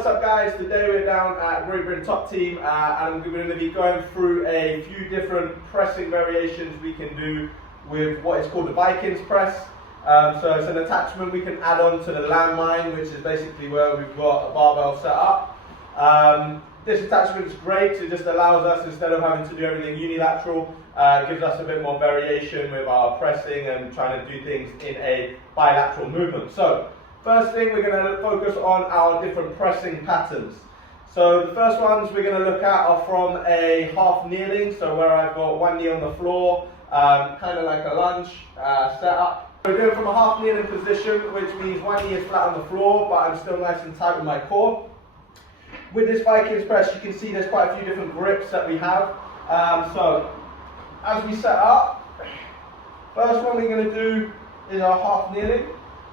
what's up guys? Today we're down at Great Britain Top Team and we're going to be going through a few different pressing variations we can do with what is called the Viking Press. So it's an attachment we can add on to the Landmine, which is basically where we've got a barbell set up. This attachment is great. It just allows us, instead of having to do everything unilateral, gives us a bit more variation with our pressing and trying to do things in a bilateral movement. So first thing we're going to focus on our different pressing patterns. So the first ones we're going to look at are from a half kneeling, so where I've got one knee on the floor, kind of like a lunge setup. We're doing from a half kneeling position, which means one knee is flat on the floor, but I'm still nice and tight with my core. With this Viking Press, you can see there's quite a few different grips that we have. So as we set up, first one we're going to do is our half kneeling.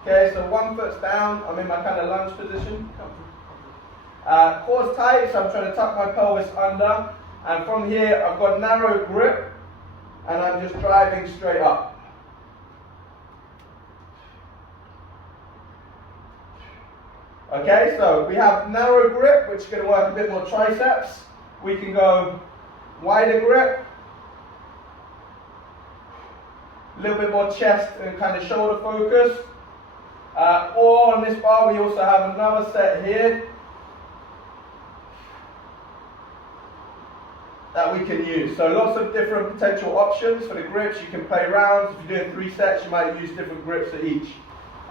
Okay, so one foot's down, I'm in my kind of lunge position. Core's tight, so I'm trying to tuck my pelvis under. And from here, I've got narrow grip, and I'm just driving straight up. Okay, so we have narrow grip, which is going to work a bit more triceps. We can go wider grip, a little bit more chest and kind of shoulder focus. Or on this bar, we also have another set here that we can use. So lots of different potential options for the grips. You can play rounds. If you're doing 3 sets, you might use different grips at each.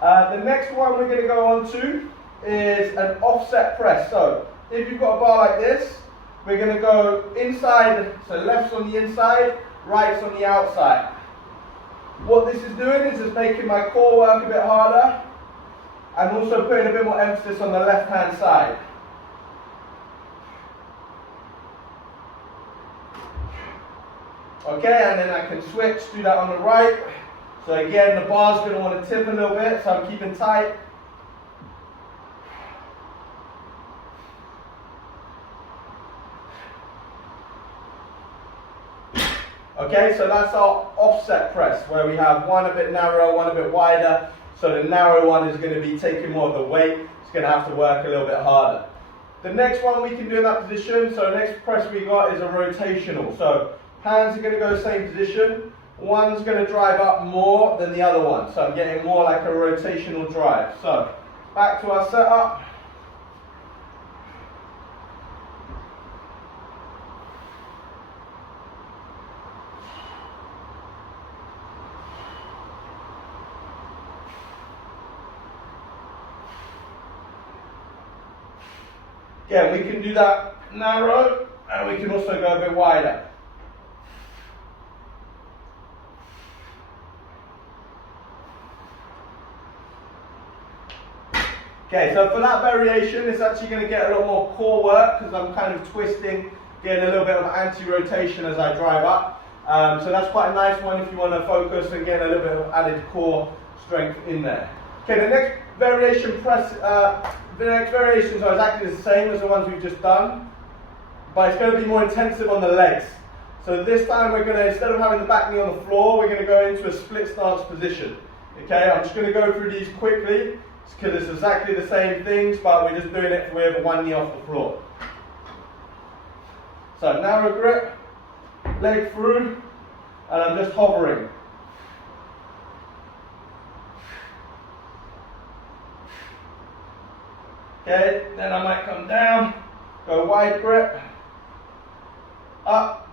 The next one we're going to go on to is an offset press. So if you've got a bar like this, we're going to go inside, so left's on the inside, right's on the outside. What this is doing is just making my core work a bit harder and also putting a bit more emphasis on the left hand side. Okay, and then I can switch, do that on the right. So again, the bar's going to want to tip a little bit, so I'm keeping tight. Okay, so that's our offset press, where we have one a bit narrow, one a bit wider. So the narrow one is going to be taking more of the weight. It's going to have to work a little bit harder. The next one we can do in that position, so the next press we got is a rotational. So hands are going to go same position. One's going to drive up more than the other one. So I'm getting more like a rotational drive. So back to our setup. Yeah, we can do that narrow, and we can also go a bit wider. Okay, so for that variation, it's actually going to get a lot more core work because I'm kind of twisting, getting a little bit of anti-rotation as I drive up. So that's quite a nice one if you want to focus and get a little bit of added core strength in there. Okay, the next variation press. The next variations are exactly the same as the ones we've just done, but it's going to be more intensive on the legs. So this time we're going to, instead of having the back knee on the floor, we're going to go into a split stance position. Okay, I'm just going to go through these quickly, because it's exactly the same things, but we're just doing it with one knee off the floor. So narrow grip, leg through, and I'm just hovering. Okay, then I might come down, go wide grip, up,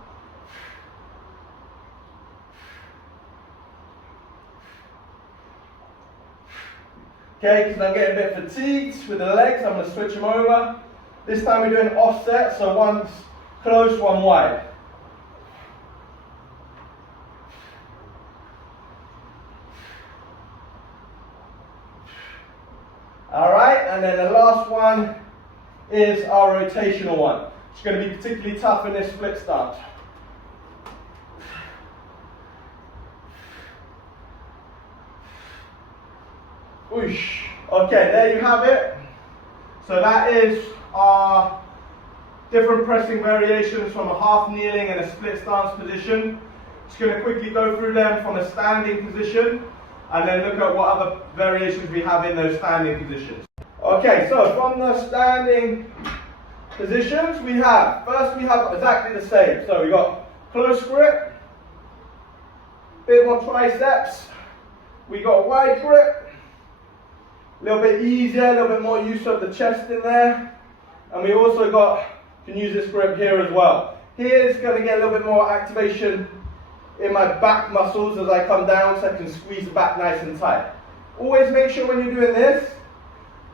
okay, because I'm getting a bit fatigued with the legs, I'm going to switch them over. This time we're doing offset, so one's close, one wide. Alright, and then the last one is our rotational one. It's going to be particularly tough in this split stance. Whoosh. Okay, there you have it. So that is our different pressing variations from a half kneeling and a split stance position. Just going to quickly go through them from a standing position and then look at what other variations we have in those standing positions. Okay, so from the standing positions first we have exactly the same. So we got close grip, bit more triceps, we got wide grip, a little bit easier, a little bit more use of the chest in there, and we also can use this grip here as well. Here it's going to get a little bit more activation in my back muscles as I come down, so I can squeeze the back nice and tight. Always make sure when you're doing this,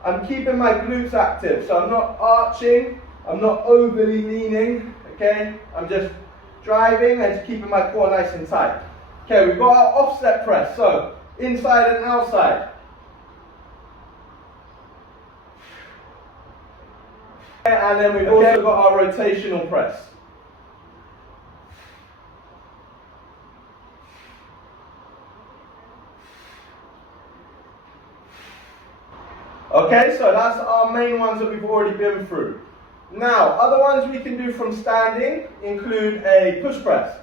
I'm keeping my glutes active, so I'm not arching, I'm not overly leaning, okay? I'm just driving and just keeping my core nice and tight. Okay, we've got our offset press, so inside and outside. And then we've also got our rotational press. Okay, so that's our main ones that we've already been through. Now, other ones we can do from standing include a push press.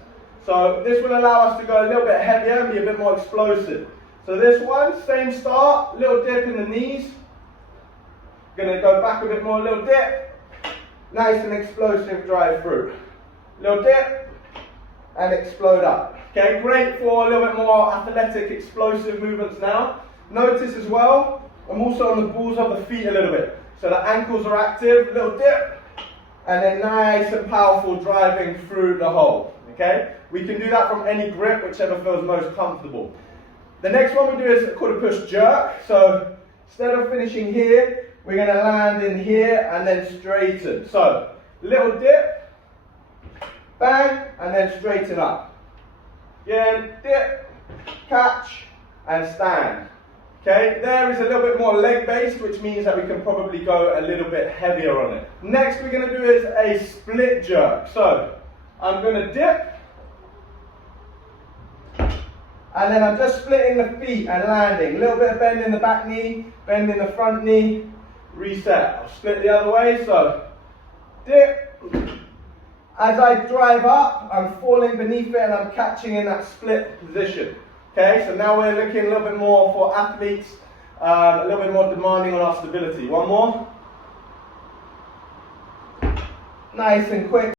So this will allow us to go a little bit heavier and be a bit more explosive. So this one, same start, little dip in the knees. Gonna go back a bit more, little dip. Nice and explosive drive through. Little dip and explode up. Okay, great for a little bit more athletic, explosive movements now. Notice as well, I'm also on the balls of the feet a little bit. So the ankles are active, little dip, and then nice and powerful driving through the hole. Okay? We can do that from any grip, whichever feels most comfortable. The next one we do is called a push jerk. So instead of finishing here, we're going to land in here and then straighten. So little dip, bang, and then straighten up. Again, dip, catch, and stand. Okay, there is a little bit more leg based, which means that we can probably go a little bit heavier on it. Next we're going to do is a split jerk. So I'm going to dip, and then I'm just splitting the feet and landing. A little bit of bend in the back knee, bend in the front knee, reset. I'll split the other way, so dip. As I drive up, I'm falling beneath it and I'm catching in that split position. Okay, so now we're looking a little bit more for athletes, a little bit more demanding on our stability. One more. Nice and quick.